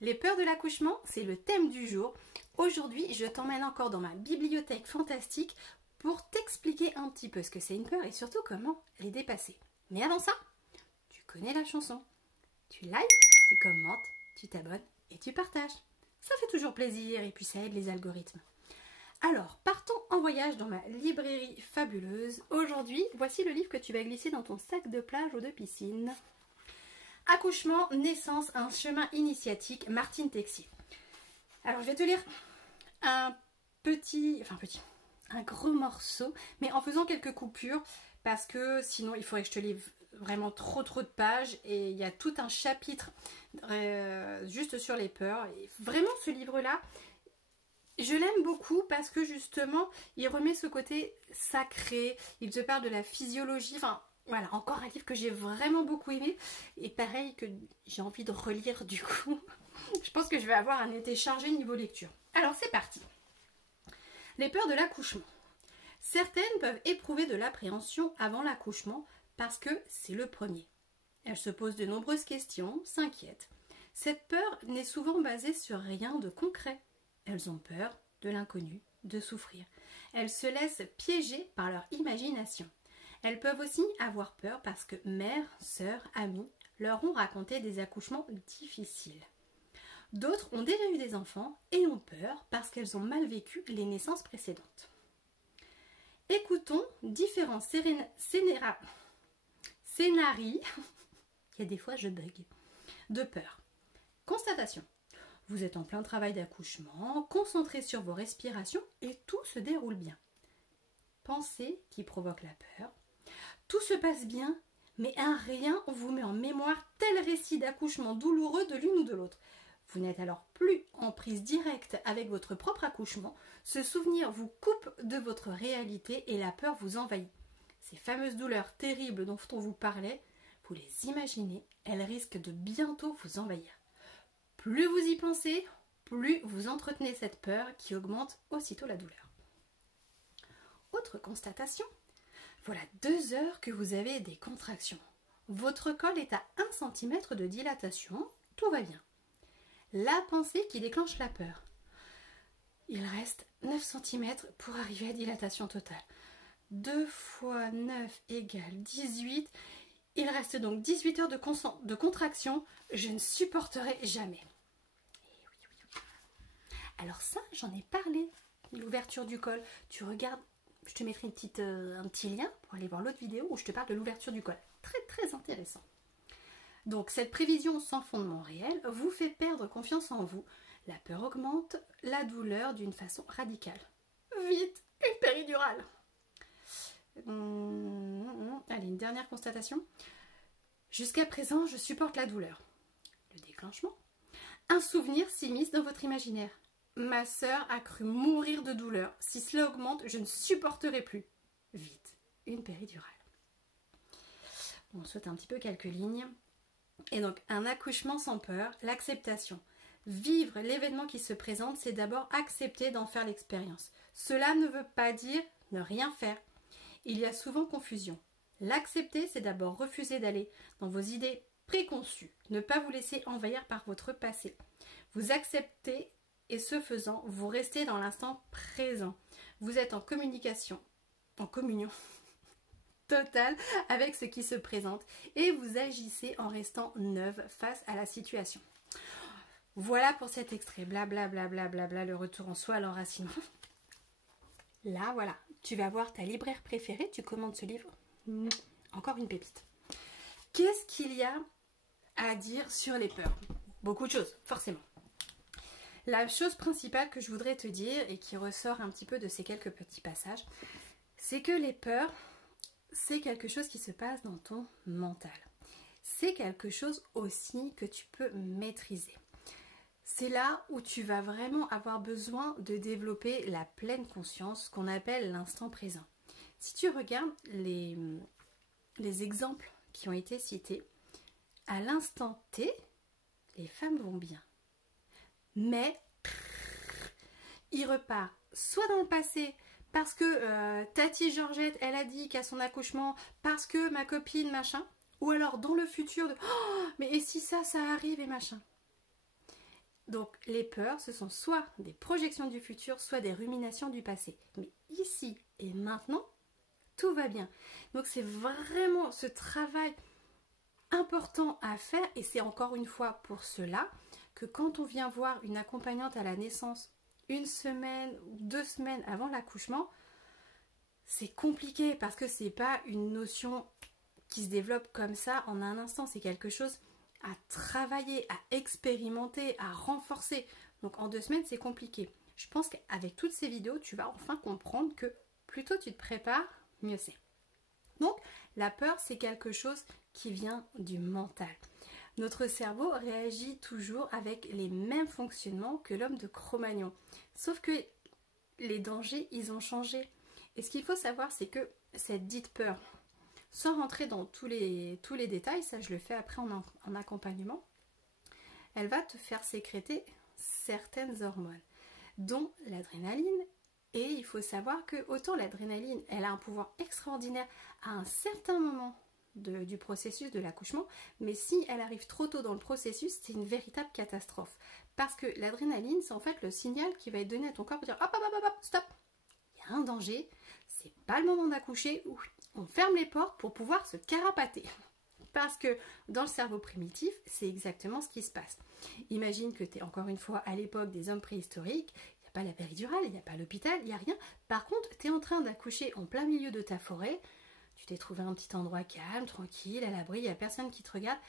Les peurs de l'accouchement, c'est le thème du jour. Aujourd'hui, je t'emmène encore dans ma bibliothèque fantastique pour t'expliquer un petit peu ce que c'est une peur et surtout comment les dépasser. Mais avant ça, tu connais la chanson. Tu likes, tu commentes, tu t'abonnes et tu partages. Ça fait toujours plaisir et puis ça aide les algorithmes. Alors, partons en voyage dans ma librairie fabuleuse. Aujourd'hui, voici le livre que tu vas glisser dans ton sac de plage ou de piscine. Accouchement, naissance, un chemin initiatique, Martine Texier. Alors, je vais te lire un gros morceau, mais en faisant quelques coupures, parce que sinon, il faudrait que je te livre vraiment trop de pages, et il y a tout un chapitre juste sur les peurs. Et vraiment, ce livre-là, je l'aime beaucoup parce que justement, il remet ce côté sacré, il te parle de la physiologie, enfin, voilà, encore un livre que j'ai vraiment beaucoup aimé et pareil que j'ai envie de relire du coup. Je pense que je vais avoir un été chargé niveau lecture. Alors c'est parti. Les peurs de l'accouchement. Certaines peuvent éprouver de l'appréhension avant l'accouchement parce que c'est le premier. Elles se posent de nombreuses questions, s'inquiètent. Cette peur n'est souvent basée sur rien de concret. Elles ont peur de l'inconnu, de souffrir. Elles se laissent piéger par leur imagination. Elles peuvent aussi avoir peur parce que mère, sœur, amis leur ont raconté des accouchements difficiles. D'autres ont déjà eu des enfants et ont peur parce qu'elles ont mal vécu les naissances précédentes. Écoutons différents scénarios. Il y a des fois je bug. De peur. Constatation. Vous êtes en plein travail d'accouchement, concentré sur vos respirations et tout se déroule bien. Pensée qui provoque la peur. Tout se passe bien, mais un rien vous met en mémoire tel récit d'accouchement douloureux de l'une ou de l'autre. Vous n'êtes alors plus en prise directe avec votre propre accouchement. Ce souvenir vous coupe de votre réalité et la peur vous envahit. Ces fameuses douleurs terribles dont on vous parlait, vous les imaginez, elles risquent de bientôt vous envahir. Plus vous y pensez, plus vous entretenez cette peur qui augmente aussitôt la douleur. Autre constatation, voilà 2 heures que vous avez des contractions. Votre col est à 1 cm de dilatation, tout va bien. La pensée qui déclenche la peur. Il reste 9 cm pour arriver à dilatation totale. 2 fois 9 égale 18. Il reste donc 18 heures de contraction. Je ne supporterai jamais. Alors ça, j'en ai parlé, l'ouverture du col. Tu regardes, je te mettrai un petit lien pour aller voir l'autre vidéo où je te parle de l'ouverture du col. Très très intéressant. Donc cette prévision sans fondement réel vous fait perdre confiance en vous. La peur augmente la douleur d'une façon radicale. Vite, une péridurale. Allez, une dernière constatation. Jusqu'à présent, je supporte la douleur. Le déclenchement. Un souvenir s'immisce dans votre imaginaire. Ma sœur a cru mourir de douleur. Si cela augmente, je ne supporterai plus. Vite, une péridurale. On saute un petit peu quelques lignes. Et donc, un accouchement sans peur, l'acceptation. Vivre l'événement qui se présente, c'est d'abord accepter d'en faire l'expérience. Cela ne veut pas dire ne rien faire. Il y a souvent confusion. L'accepter, c'est d'abord refuser d'aller dans vos idées préconçues, ne pas vous laisser envahir par votre passé. Vous acceptez et ce faisant, vous restez dans l'instant présent. Vous êtes en communion totale avec ce qui se présente et vous agissez en restant neuve face à la situation. Voilà pour cet extrait. Blablabla, le retour en soi, l'enracinement. Là, voilà, tu vas voir ta libraire préférée, tu commandes ce livre. Encore une pépite. Qu'est-ce qu'il y a à dire sur les peurs? Beaucoup de choses, forcément. La chose principale que je voudrais te dire et qui ressort un petit peu de ces quelques petits passages, c'est que les peurs, c'est quelque chose qui se passe dans ton mental. C'est quelque chose aussi que tu peux maîtriser. C'est là où tu vas vraiment avoir besoin de développer la pleine conscience, qu'on appelle l'instant présent. Si tu regardes les exemples qui ont été cités, à l'instant T, les femmes vont bien. Mais il repart soit dans le passé, parce que Tati Georgette, elle a dit qu'à son accouchement, parce que ma copine, machin, ou alors dans le futur, de, oh, mais et si ça arrive et machin. Donc les peurs, ce sont soit des projections du futur, soit des ruminations du passé. Mais ici et maintenant, tout va bien. Donc c'est vraiment ce travail important à faire, et c'est encore une fois pour cela que quand on vient voir une accompagnante à la naissance 1 semaine ou 2 semaines avant l'accouchement, c'est compliqué parce que c'est pas une notion qui se développe comme ça en un instant, c'est quelque chose à travailler, à expérimenter, à renforcer. Donc en 2 semaines, c'est compliqué. Je pense qu'avec toutes ces vidéos, tu vas enfin comprendre que plus tôt tu te prépares, mieux c'est. Donc la peur, c'est quelque chose qui vient du mental. Notre cerveau réagit toujours avec les mêmes fonctionnements que l'homme de Cro-Magnon. Sauf que les dangers, ils ont changé. Et ce qu'il faut savoir, c'est que cette dite peur, sans rentrer dans tous les détails, ça je le fais après en accompagnement, elle va te faire sécréter certaines hormones, dont l'adrénaline. Et il faut savoir que autant l'adrénaline, elle a un pouvoir extraordinaire à un certain moment du processus de l'accouchement, mais si elle arrive trop tôt dans le processus, c'est une véritable catastrophe. Parce que l'adrénaline, c'est en fait le signal qui va être donné à ton corps pour dire hop, hop, hop, hop, stop, il y a un danger, c'est pas le moment d'accoucher, on ferme les portes pour pouvoir se carapater. Parce que dans le cerveau primitif, c'est exactement ce qui se passe. Imagine que tu es encore une fois à l'époque des hommes préhistoriques, il n'y a pas la péridurale, il n'y a pas l'hôpital, il n'y a rien. Par contre, tu es en train d'accoucher en plein milieu de ta forêt, tu t'es trouvé un petit endroit calme, tranquille, à l'abri, il n'y a personne qui te regarde.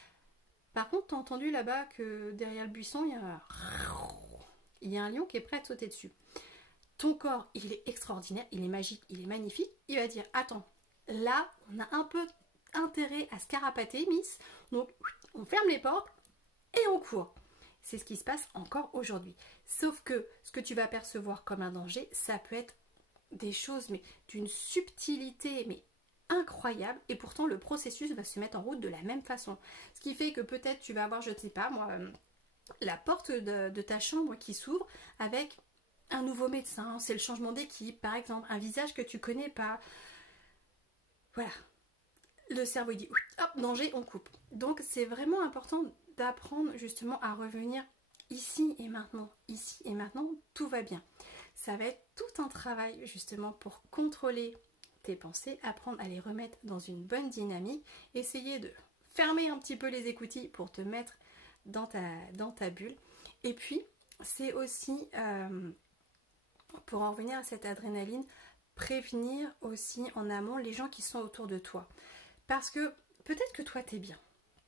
Par contre, tu as entendu là-bas que derrière le buisson, il y a un lion qui est prêt à te sauter dessus. Ton corps, il est extraordinaire, il est magique, il est magnifique. Il va dire, attends, là, on a un peu intérêt à se carapater, miss. Donc, on ferme les portes et on court. C'est ce qui se passe encore aujourd'hui. Sauf que ce que tu vas percevoir comme un danger, ça peut être des choses, mais d'une subtilité, mais incroyable, et pourtant le processus va se mettre en route de la même façon. Ce qui fait que peut-être tu vas avoir, je ne sais pas moi, la porte de ta chambre qui s'ouvre avec un nouveau médecin, c'est le changement d'équipe par exemple, un visage que tu connais pas. Voilà. Le cerveau dit hop, danger, on coupe. Donc c'est vraiment important d'apprendre justement à revenir ici et maintenant. Ici et maintenant, tout va bien. Ça va être tout un travail justement pour contrôler tes pensées, apprendre à les remettre dans une bonne dynamique, essayer de fermer un petit peu les écoutilles pour te mettre dans ta bulle. Et puis, c'est aussi, pour en revenir à cette adrénaline, prévenir aussi en amont les gens qui sont autour de toi. Parce que peut-être que toi, t'es bien.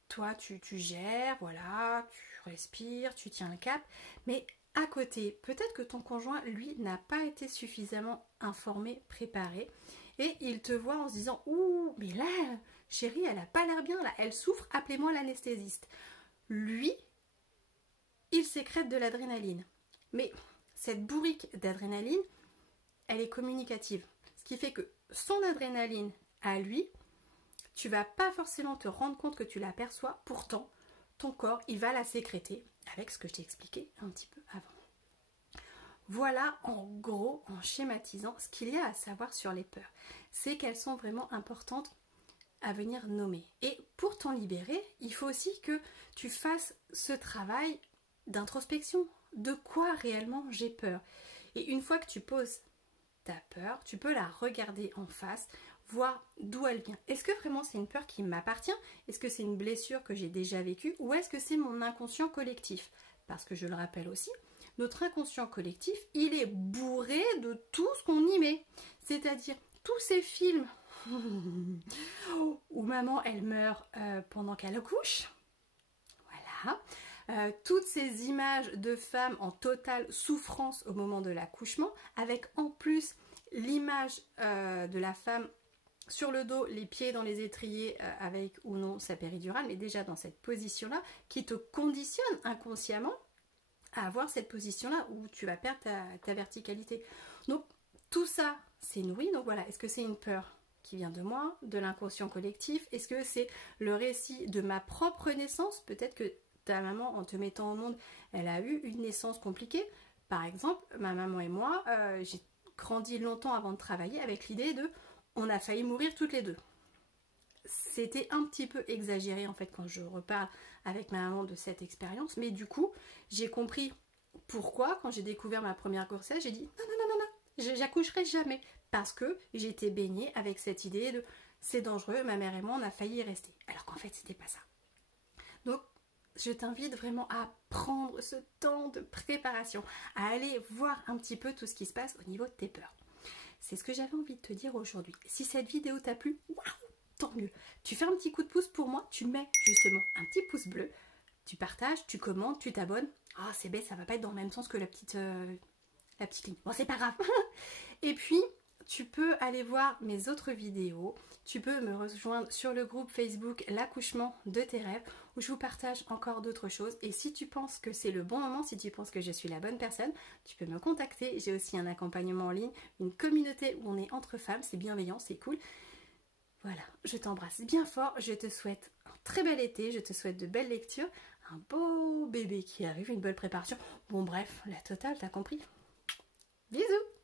Toi, tu gères, voilà, tu respires, tu tiens le cap, mais à côté, peut-être que ton conjoint, lui, n'a pas été suffisamment informé, préparé, et il te voit en se disant « Ouh, mais là, chérie, elle a pas l'air bien, là, elle souffre, appelez-moi l'anesthésiste. » Lui, il sécrète de l'adrénaline. Mais cette bourrique d'adrénaline, elle est communicative. Ce qui fait que son adrénaline, à lui, tu vas pas forcément te rendre compte que tu l'aperçois, pourtant, ton corps, il va la sécréter avec ce que je t'ai expliqué un petit peu avant. Voilà en gros, en schématisant, ce qu'il y a à savoir sur les peurs. C'est qu'elles sont vraiment importantes à venir nommer. Et pour t'en libérer, il faut aussi que tu fasses ce travail d'introspection. De quoi réellement j'ai peur? Et une fois que tu poses ta peur, tu peux la regarder en face, voir d'où elle vient. Est-ce que vraiment c'est une peur qui m'appartient? Est-ce que c'est une blessure que j'ai déjà vécue? Ou est-ce que c'est mon inconscient collectif? Parce que je le rappelle aussi, notre inconscient collectif, il est bourré de tout ce qu'on y met. C'est-à-dire tous ces films où maman, elle meurt pendant qu'elle accouche. Voilà. Toutes ces images de femmes en totale souffrance au moment de l'accouchement, avec en plus l'image de la femme sur le dos, les pieds dans les étriers avec ou non sa péridurale, mais déjà dans cette position-là, qui te conditionne inconsciemment à avoir cette position-là où tu vas perdre ta verticalité. Donc tout ça, c'est nourri. Donc voilà, est-ce que c'est une peur qui vient de moi, de l'inconscient collectif? Est-ce que c'est le récit de ma propre naissance? Peut-être que ta maman, en te mettant au monde, elle a eu une naissance compliquée. Par exemple, ma maman et moi, j'ai grandi longtemps avant de travailler avec l'idée de on a failli mourir toutes les deux. c'était un petit peu exagéré en fait quand je reparle avec ma maman de cette expérience. Mais du coup, j'ai compris pourquoi quand j'ai découvert ma première grossesse, j'ai dit non, non, non, non, non, j'accoucherai jamais. Parce que j'étais baignée avec cette idée de c'est dangereux, ma mère et moi on a failli y rester. Alors qu'en fait c'était pas ça. Donc je t'invite vraiment à prendre ce temps de préparation, à aller voir un petit peu tout ce qui se passe au niveau de tes peurs. C'est ce que j'avais envie de te dire aujourd'hui. Si cette vidéo t'a plu, waouh, tant mieux. Tu fais un petit coup de pouce pour moi, tu mets justement un petit pouce bleu, tu partages, tu commentes, tu t'abonnes. Ah c'est bête, ça va pas être dans le même sens que la petite ligne. Bon c'est pas grave. Et puis tu peux aller voir mes autres vidéos, tu peux me rejoindre sur le groupe Facebook L'accouchement de tes rêves où je vous partage encore d'autres choses. Et si tu penses que c'est le bon moment, si tu penses que je suis la bonne personne, tu peux me contacter. J'ai aussi un accompagnement en ligne, une communauté où on est entre femmes, c'est bienveillant, c'est cool. Voilà, je t'embrasse bien fort, je te souhaite un très bel été, je te souhaite de belles lectures, un beau bébé qui arrive, une belle préparation. Bon bref, la totale, t'as compris. Bisous!